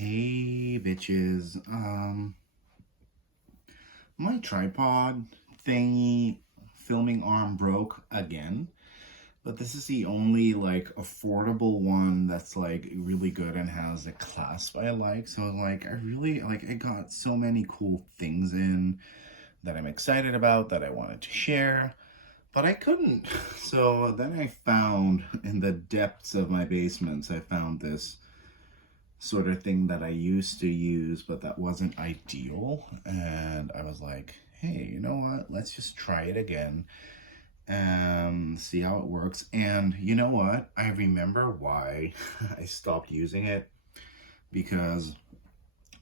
Hey bitches. My tripod thingy filming arm broke again, but this is the only like affordable one that's like really good and has a clasp I like. So like I really like I got so many cool things in that I'm excited about that I wanted to share, but I couldn't. So then I found in the depths of my basements, I found this sort of thing that I used to use, but that wasn't ideal. And I was like, hey, you know what? Let's just try it again and see how it works. And you know what? I remember why I stopped using it, because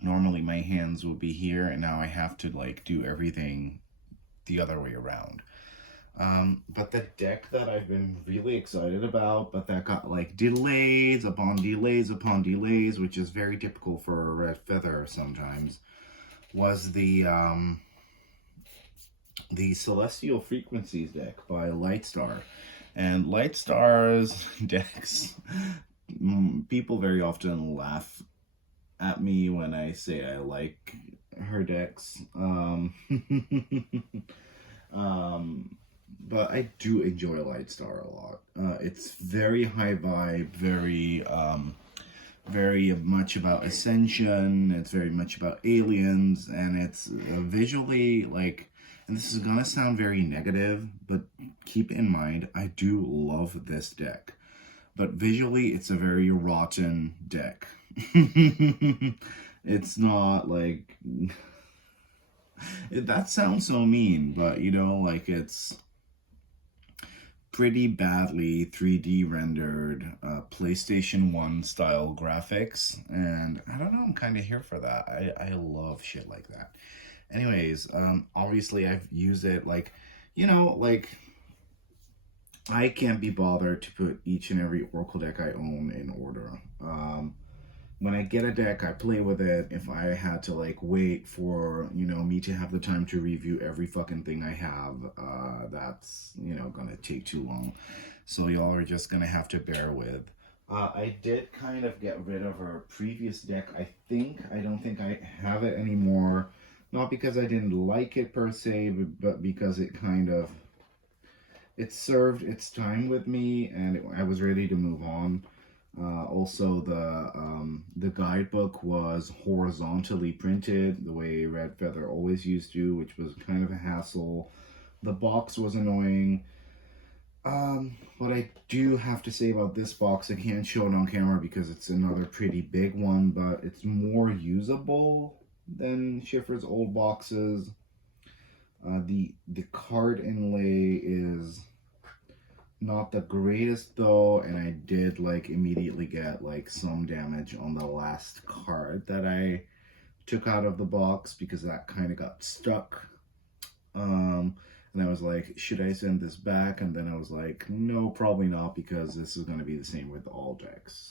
normally my hands would be here and now I have to like do everything the other way around. But the deck that I've been really excited about, but that got like delays upon delays upon delays, which is very typical for a Red Feather sometimes, was the Celestial Frequencies deck by Lightstar. And Lightstar's decks, people very often laugh at me when I say I like her decks. Um, but I do enjoy Lightstar a lot. It's very high vibe, very much about Ascension. It's very much about aliens, and it's visually like. And this is gonna sound very negative, but keep in mind I do love this deck. But visually, it's a very rotten deck. It's not like that sounds so mean, but you know, like it's pretty badly 3D rendered PlayStation 1 style graphics, and I don't know, I'm kind of here for that. I love shit like that. Anyways, obviously I've used it like, like I can't be bothered to put each and every Oracle deck I own in order. When I get a deck, I play with it. If I had to like wait for, me to have the time to review every fucking thing I have, that's, gonna take too long. So y'all are just gonna have to bear with. I did kind of get rid of our previous deck. I don't think I have it anymore. Not because I didn't like it per se, but because it served its time with me, and I was ready to move on. Also, the guidebook was horizontally printed, the way Red Feather always used to, which was kind of a hassle. The box was annoying. What I do have to say about this box, I can't show it on camera because it's another pretty big one, but it's more usable than Schiffer's old boxes. The card inlay is not the greatest though, and I did like immediately get like some damage on the last card that I took out of the box because that kind of got stuck. And I was like, should I send this back? And then I was like, no, probably not, because this is going to be the same with all decks.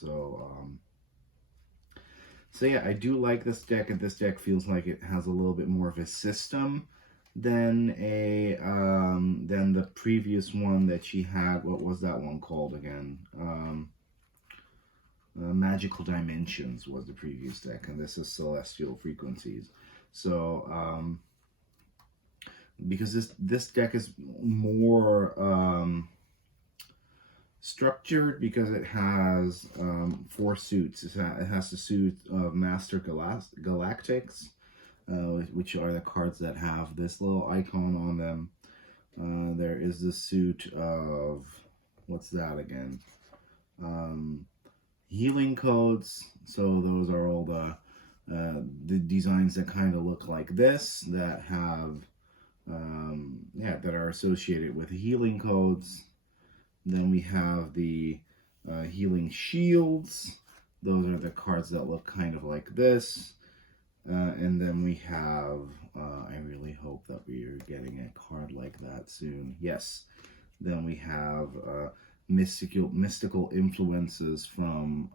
So yeah, I do like this deck, and this deck feels like it has a little bit more of a system than the previous one that she had. What was that one called again? Magical Dimensions was the previous deck, and this is Celestial Frequencies. So because this deck is more structured, because it has 4 suits. It has the suit of Master Galactics, which are the cards that have this little icon on them. There is the suit of, what's that again? Healing codes. So those are all the designs that kind of look like this, that have, that are associated with healing codes. Then we have the healing shields. Those are the cards that look kind of like this. And then we have, I really hope that we are getting a card like that soon. Yes. Then we have mystical influences from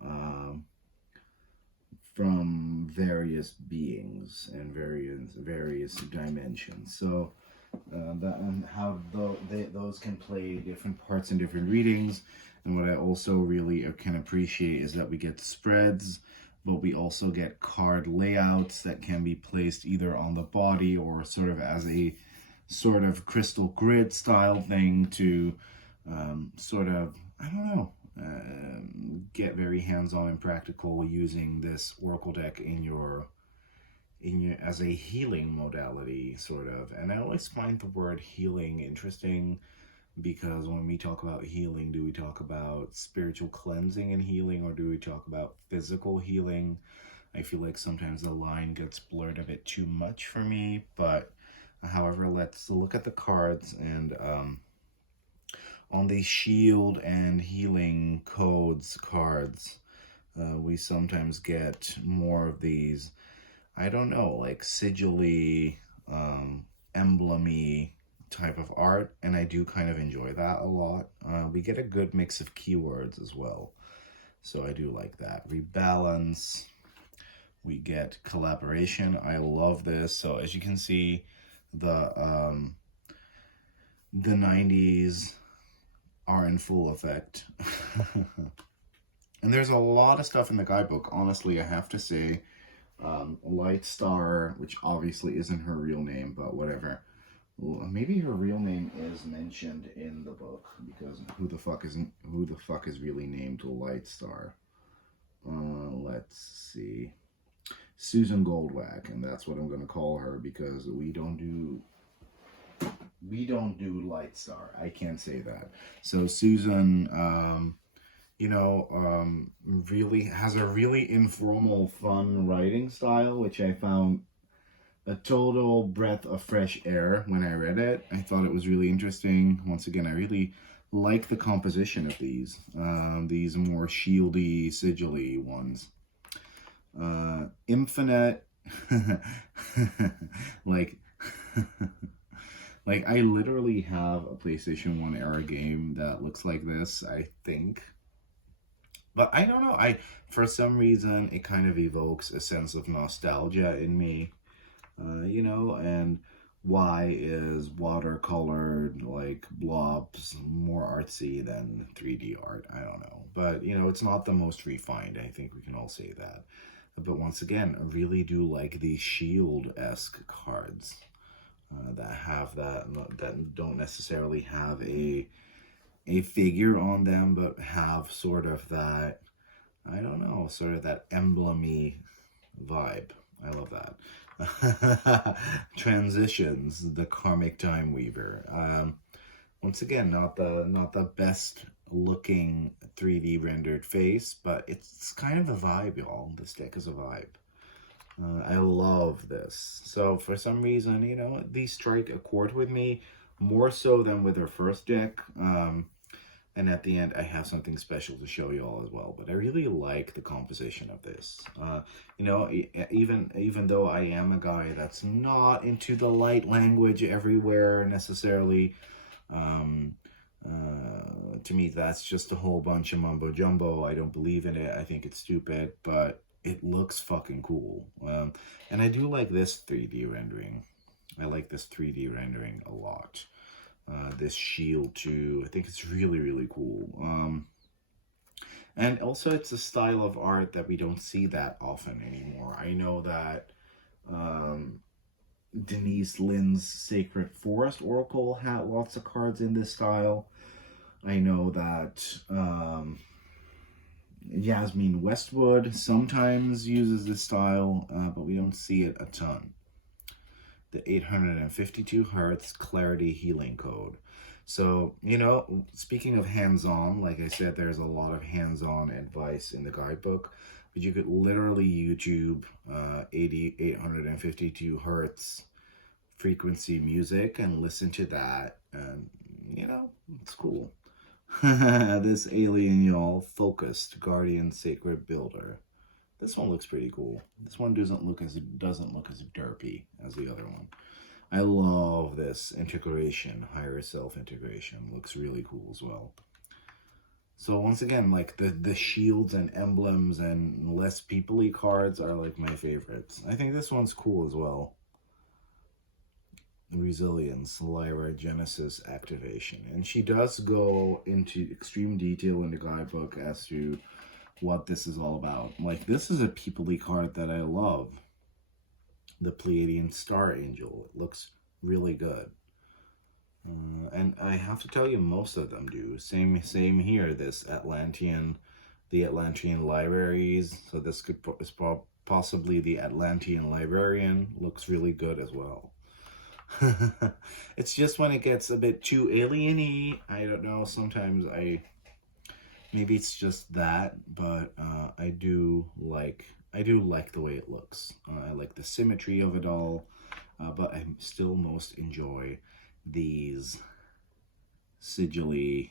various beings and various dimensions. So that, and how those can play different parts in different readings. And what I also really can appreciate is that we get spreads but we also get card layouts that can be placed either on the body or sort of as a sort of crystal grid style thing to sort of, I don't know, get very hands-on and practical using this Oracle deck in your as a healing modality, sort of. And I always find the word healing interesting because when we talk about healing, do we talk about spiritual cleansing and healing, or do we talk about physical healing? I feel like sometimes the line gets blurred a bit too much for me, but however, let's look at the cards. And on the shield and healing codes cards, we sometimes get more of these, I don't know, like sigil-y, emblem-y type of art, and I do kind of enjoy that a lot. We get a good mix of keywords as well, so I do like that. Rebalance, we get collaboration. I love this. So as you can see, the 90s are in full effect. And there's a lot of stuff in the guidebook, honestly, I have to say. Light Star, which obviously isn't her real name, but whatever. Well, maybe her real name is mentioned in the book, because who the fuck is really named Light Star? Let's see. Susan Goldwag, and that's what I'm going to call her, because we don't do Light Star. I can't say that. So Susan, really has a really informal, fun writing style, which I found a total breath of fresh air when I read it. I thought it was really interesting. Once again, I really like the composition of these more shieldy, sigil-y ones. Infinite, like, like I literally have a PlayStation 1 era game that looks like this, I think. But I don't know, for some reason, it kind of evokes a sense of nostalgia in me, and why is watercolored, like, blobs more artsy than 3D art? I don't know. But, it's not the most refined, I think we can all say that. But once again, I really do like these shield-esque cards that have that don't necessarily have a figure on them, but have sort of that, I don't know, sort of that emblem-y vibe. I love that. Transitions, the Karmic Time Weaver. Once again, not the best looking 3D rendered face, but it's kind of a vibe, y'all. This deck is a vibe. I love this. So for some reason, these strike a chord with me more so than with her first deck. And at the end, I have something special to show you all as well. But I really like the composition of this. Even though I am a guy that's not into the light language everywhere necessarily, to me, that's just a whole bunch of mumbo jumbo. I don't believe in it. I think it's stupid, but it looks fucking cool. And I do like this 3D rendering. I like this 3D rendering a lot. This shield too. I think it's really, really cool. And also it's a style of art that we don't see that often anymore. I know that Denise Lin's Sacred Forest Oracle had lots of cards in this style. I know that Yasmin Westwood sometimes uses this style, but we don't see it a ton. The 852 Hertz Clarity Healing Code. So, speaking of hands-on, like I said, there's a lot of hands-on advice in the guidebook, but you could literally YouTube 852 Hertz frequency music and listen to that, and, it's cool. This alien, y'all, Focused Guardian Sacred Builder. This one looks pretty cool. This one doesn't look as derpy as the other one. I love this integration, higher self integration. Looks really cool as well. So once again, like the shields and emblems and less people-y cards are like my favorites. I think this one's cool as well. Resilience, Lyra Genesis activation. And she does go into extreme detail in the guidebook as to what this is all about. Like, this is a Peoply card that I love. The Pleiadian Star Angel. It looks really good. And I have to tell you, most of them do. Same here. This Atlantean, the Atlantean Libraries. So this is possibly the Atlantean Librarian. Looks really good as well. It's just when it gets a bit too alien-y, I don't know, sometimes maybe it's just that, but I do like the way it looks. I like the symmetry of it all, but I still most enjoy these sigil-y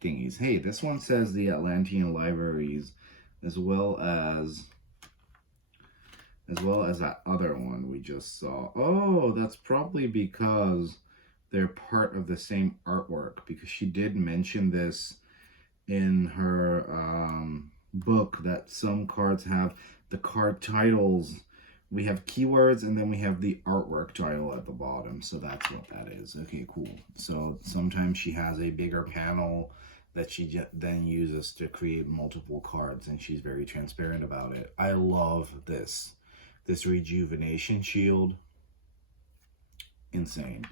thingies. Hey, this one says the Atlantean Libraries, as well as that other one we just saw. Oh, that's probably because they're part of the same artwork, because she did mention this in her book, that some cards have the card titles. We have keywords, and then we have the artwork title at the bottom. So that's what that is. Okay, cool. So sometimes she has a bigger panel that she then uses to create multiple cards, and she's very transparent about it. I love this rejuvenation shield. Insane.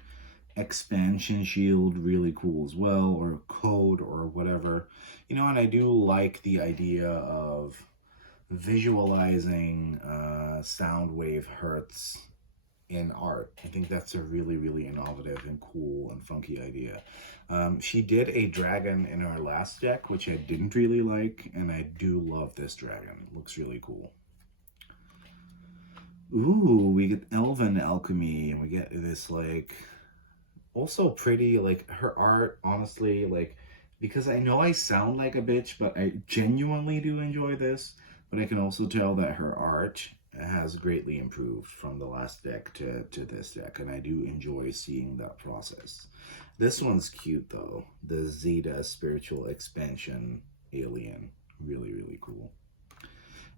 Expansion shield, really cool as well, or code or whatever. You know, and I do like the idea of visualizing sound wave hertz in art. I think that's a really, really innovative and cool and funky idea. She did a dragon in our last deck, which I didn't really like, and I do love this dragon. It looks really cool. Ooh, we get Elven Alchemy, and we get this, like, also pretty, like, her art, honestly, like, because I know I sound like a bitch, but I genuinely do enjoy this, but I can also tell that her art has greatly improved from the last deck to this deck, and I do enjoy seeing that process. This one's cute, though. The Zeta Spiritual Expansion Alien. Really, really cool.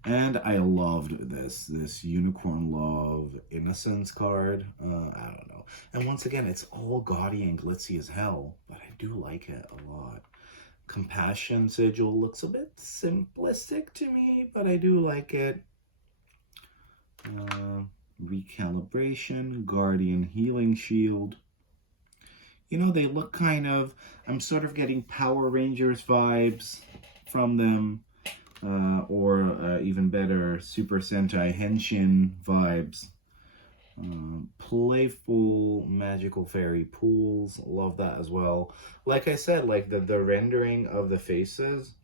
And I loved this Unicorn Love Innocence card. I don't know. And once again, it's all gaudy and glitzy as hell, but I do like it a lot. Compassion Sigil looks a bit simplistic to me, but I do like it. Recalibration, Guardian Healing Shield. You know, they look kind of, I'm sort of getting Power Rangers vibes from them. Or even better, Super Sentai Henshin vibes. Playful Magical Fairy Pools, love that as well. Like I said, like the rendering of the faces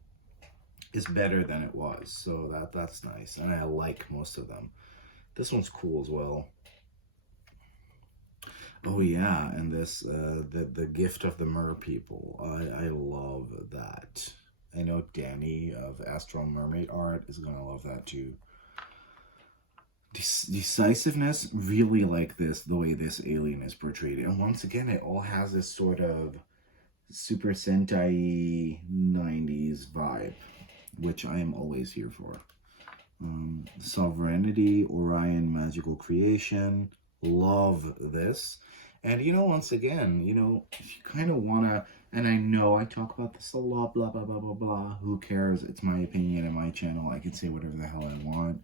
is better than it was, so that's nice, and I like most of them. This one's cool as well. Oh yeah, and this the Gift of the Mer People. I love that. I know Danny of Astral Mermaid Art is going to love that too. Decisiveness, really like this, the way this alien is portrayed. And once again, it all has this sort of Super Sentai 90s vibe, which I am always here for. Sovereignty, Orion Magical Creation, love this. And, you know, once again, you know, if you kind of want to, and I know I talk about this a lot, blah, blah, blah, blah, blah. Who cares? It's my opinion and my channel. I can say whatever the hell I want.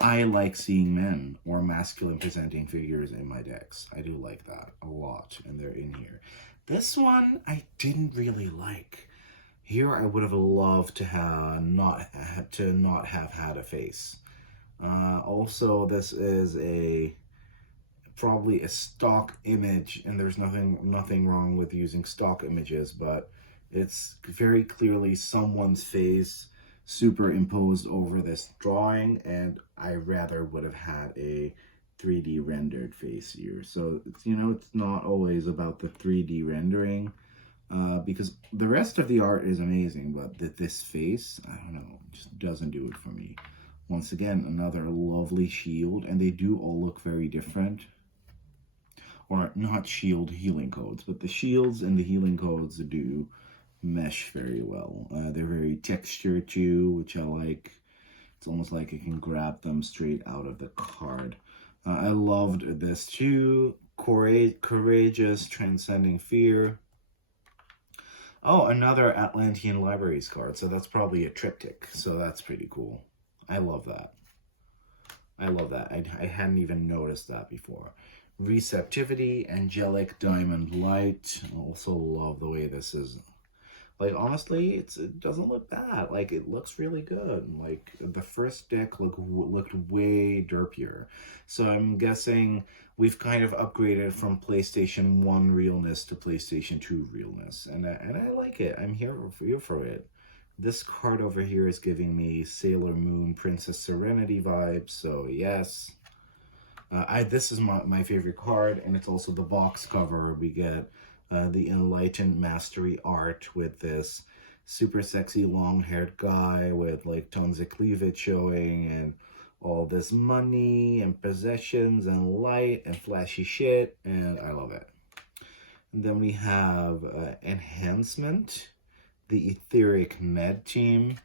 I like seeing men or masculine presenting figures in my decks. I do like that a lot, and they're in here. This one, I didn't really like. Here, I would have loved to have not have had a face. Also, this is probably a stock image, and there's nothing wrong with using stock images, but it's very clearly someone's face superimposed over this drawing, and I rather would have had a 3D rendered face here. So it's, you know, it's not always about the 3D rendering, because the rest of the art is amazing, but this face, I don't know, just doesn't do it for me. Once again, another lovely shield, and they do all look very different. Or not shield healing codes, but the shields and the healing codes do mesh very well. They're very textured too, which I like. It's almost like I can grab them straight out of the card. I loved this too. Courageous, Transcending Fear. Oh, another Atlantean Libraries card. So that's probably a triptych. So that's pretty cool. I love that. I love that. I hadn't even noticed that before. Receptivity, Angelic Diamond Light. I also love the way this is. Like, honestly, it doesn't look bad. Like, it looks really good. Like, the first deck looked way derpier. So I'm guessing we've kind of upgraded from PlayStation 1 realness to PlayStation 2 realness. And I like it. I'm here for it. This card over here is giving me Sailor Moon Princess Serenity vibes. So, yes. This is my favorite card, and it's also the box cover. We get the Enlightened Mastery art with this super sexy long-haired guy with like tons of cleavage showing and all this money and possessions and light and flashy shit, and I love it. And then we have Enhancement, the Etheric Med Team,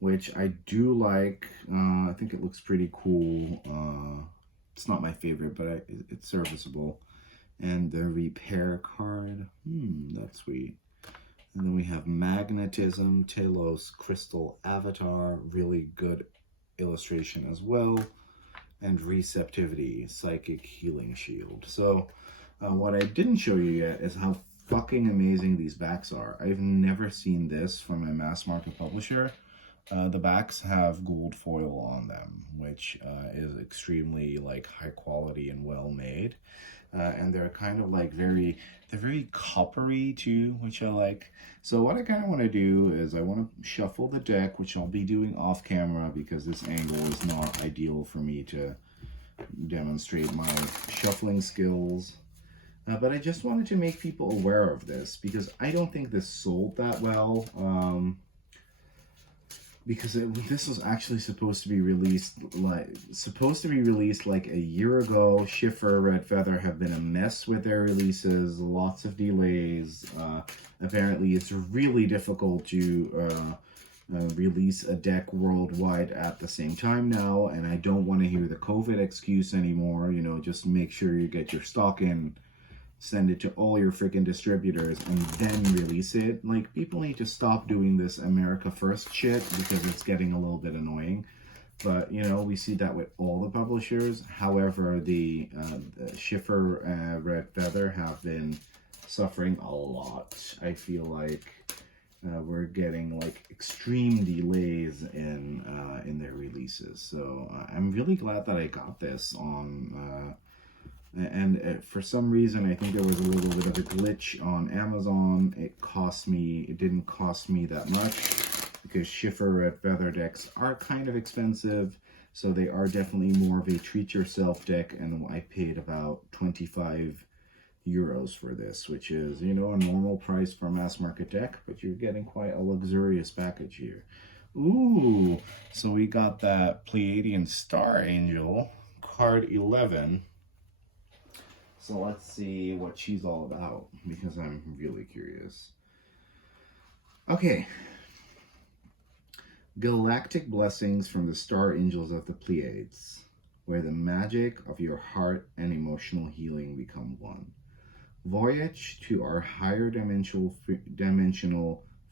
which I do like. I think it looks pretty cool. It's not my favorite, but it's serviceable. And the Repair card, that's sweet. And then we have Magnetism, Talos Crystal Avatar, really good illustration as well. And Receptivity, Psychic Healing Shield. So what I didn't show you yet is how fucking amazing these backs are. I've never seen this from a mass market publisher. The backs have gold foil on them, which is extremely like high quality and well made. And they're kind of like they're very coppery too, which I like. So what I kind of want to do is I want to shuffle the deck, which I'll be doing off camera because this angle is not ideal for me to demonstrate my shuffling skills. But I just wanted to make people aware of this because I don't think this sold that well. Because this was actually supposed to be released like a year ago. Schiffer, Red Feather have been a mess with their releases, lots of delays. Apparently it's really difficult to release a deck worldwide at the same time now, and I don't want to hear the COVID excuse anymore. You know, just make sure you get your stock in, send it to all your freaking distributors, and then release it. Like, people need to stop doing this America First shit because it's getting a little bit annoying. But, you know, we see that with all the publishers. However, the Schiffer Red Feather have been suffering a lot. I feel like we're getting like extreme delays in their releases. So I'm really glad that I got this on and for some reason, I think there was a little bit of a glitch on Amazon. It didn't cost me that much because Schiffer Red Feather decks are kind of expensive. So they are definitely more of a treat yourself deck. And I paid about 25 euros for this, which is, you know, a normal price for a mass market deck, but you're getting quite a luxurious package here. Ooh, so we got that Pleiadian Star Angel, card 11. So let's see what she's all about, because I'm really curious. Okay. Galactic blessings from the star angels of the Pleiades, where the magic of your heart and emotional healing become one. Voyage to our higher dimensional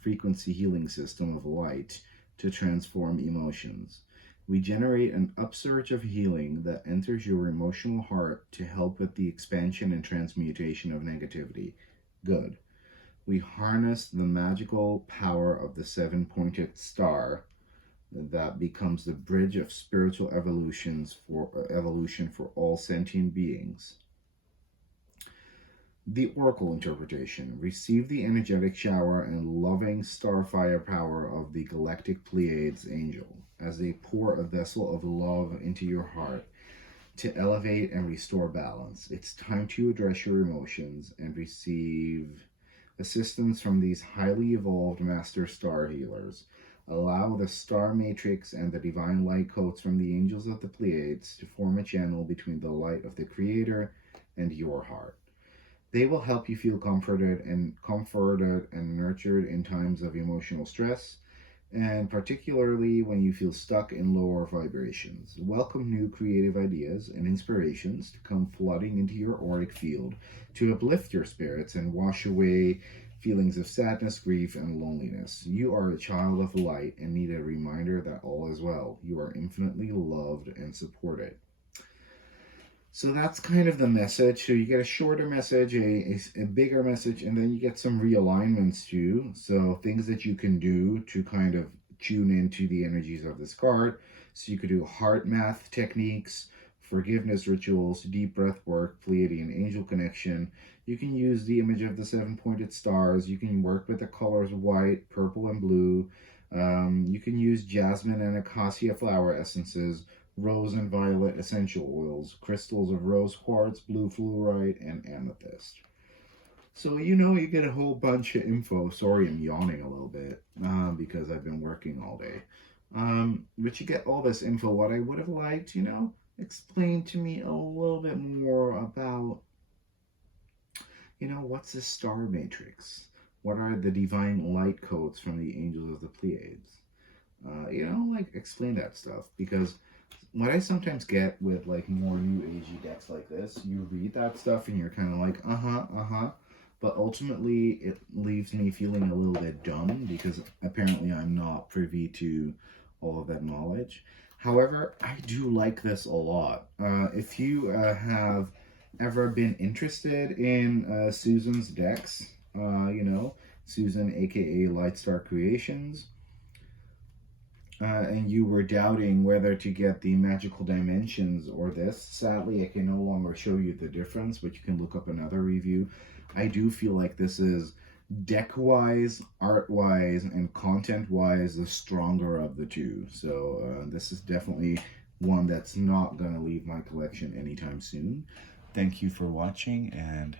frequency healing system of light to transform emotions. We generate an upsurge of healing that enters your emotional heart to help with the expansion and transmutation of negativity. Good. We harness the magical power of the seven-pointed star that becomes the bridge of spiritual evolution for all sentient beings. The Oracle interpretation. Receive the energetic shower and loving starfire power of the galactic Pleiades angel as they pour a vessel of love into your heart to elevate and restore balance. It's time to address your emotions and receive assistance from these highly evolved master star healers. Allow the star matrix and the divine light codes from the angels of the Pleiades to form a channel between the light of the Creator and your heart. They will help you feel comforted and nurtured in times of emotional stress. and particularly when you feel stuck in lower vibrations. Welcome new creative ideas and inspirations to come flooding into your auric field to uplift your spirits and wash away feelings of sadness, grief, and loneliness. You are a child of light and need a reminder that all is well. You are infinitely loved and supported. So that's kind of the message. So you get a shorter message, a bigger message, and then you get some realignments too. So things that you can do to kind of tune into the energies of this card. So you could do heart math techniques, forgiveness rituals, deep breath work, Pleiadian angel connection. You can use the image of the 7-pointed stars. You can work with the colors white, purple, and blue. You can use jasmine and acacia flower essences, rose and violet essential oils, crystals of rose quartz, blue fluorite, and amethyst. So, you get a whole bunch of info. Sorry, I'm yawning a little bit because I've been working all day. But you get all this info. What I would have liked, explain to me a little bit more about, what's the star matrix? What are the divine light codes from the angels of the Pleiades? Explain that stuff, because what I sometimes get with like more new agey decks like this, you read that stuff and you're kind of like, but ultimately it leaves me feeling a little bit dumb because apparently I'm not privy to all of that knowledge. However, I do like this a lot. If you have ever been interested in Susan's decks, Susan aka Lightstar Creations, and you were doubting whether to get the Magical Dimensions or this, sadly I can no longer show you the difference, but you can look up another review. I do feel like this is deck-wise, art-wise, and content-wise the stronger of the two. So this is definitely one that's not going to leave my collection anytime soon. Thank you for watching, and